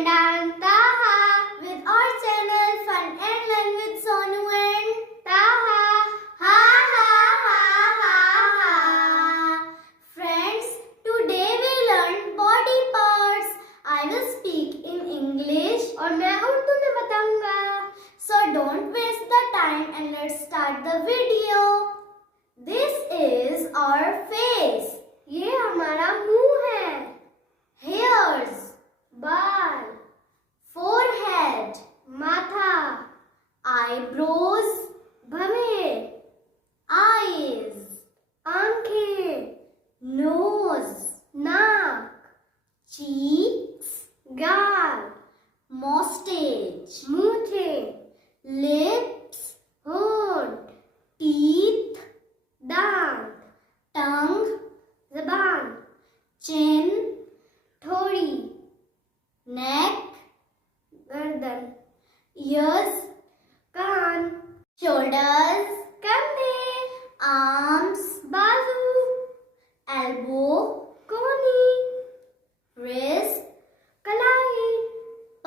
and I'm Taha with our channel Fun and Learn with Sonu and Taha. Ha ha ha ha ha. Friends, today we learn body parts. I will speak in English और मैं उर्दू में बताऊंगा. So don't waste the time and let's start the video. This is our face. ये हमारा मुंह है. Hairs, बाल. Forehead, माथा. Eyebrows, भवें. Eyes, आंखें. Nose, नाक. Cheeks, गाल. Mustache, मूंछें. Lips, होंठ. Teeth, दांत. Tongue, ज़बान. Chin, ठोड़ी. Neck, गर्दन. Ears, कान. Shoulders, कंधे. Arms, बाजू. Elbow, कोहनी. Wrist, कलाई.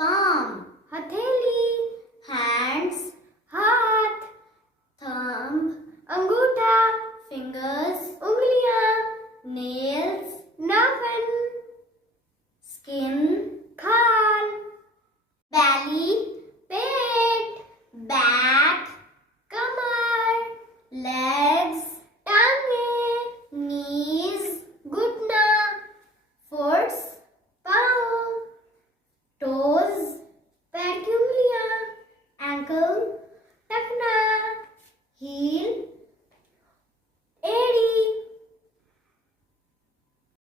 Palm, हथेली. Hands, हाथ. Thumb, अंगूठा. Fingers, उंगलियां. Nails, नाखून. Skin, खाल. Belly, पेट. Back, कमर. Legs, टांगें. Knees, घुटना. Foot, पाँव. Toes, पैर की उंगलियां. Ankle, टखना. Heel, एड़ी.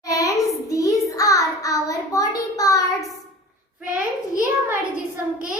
Friends, these are our body parts. Friends, ये हमारे जिस्म के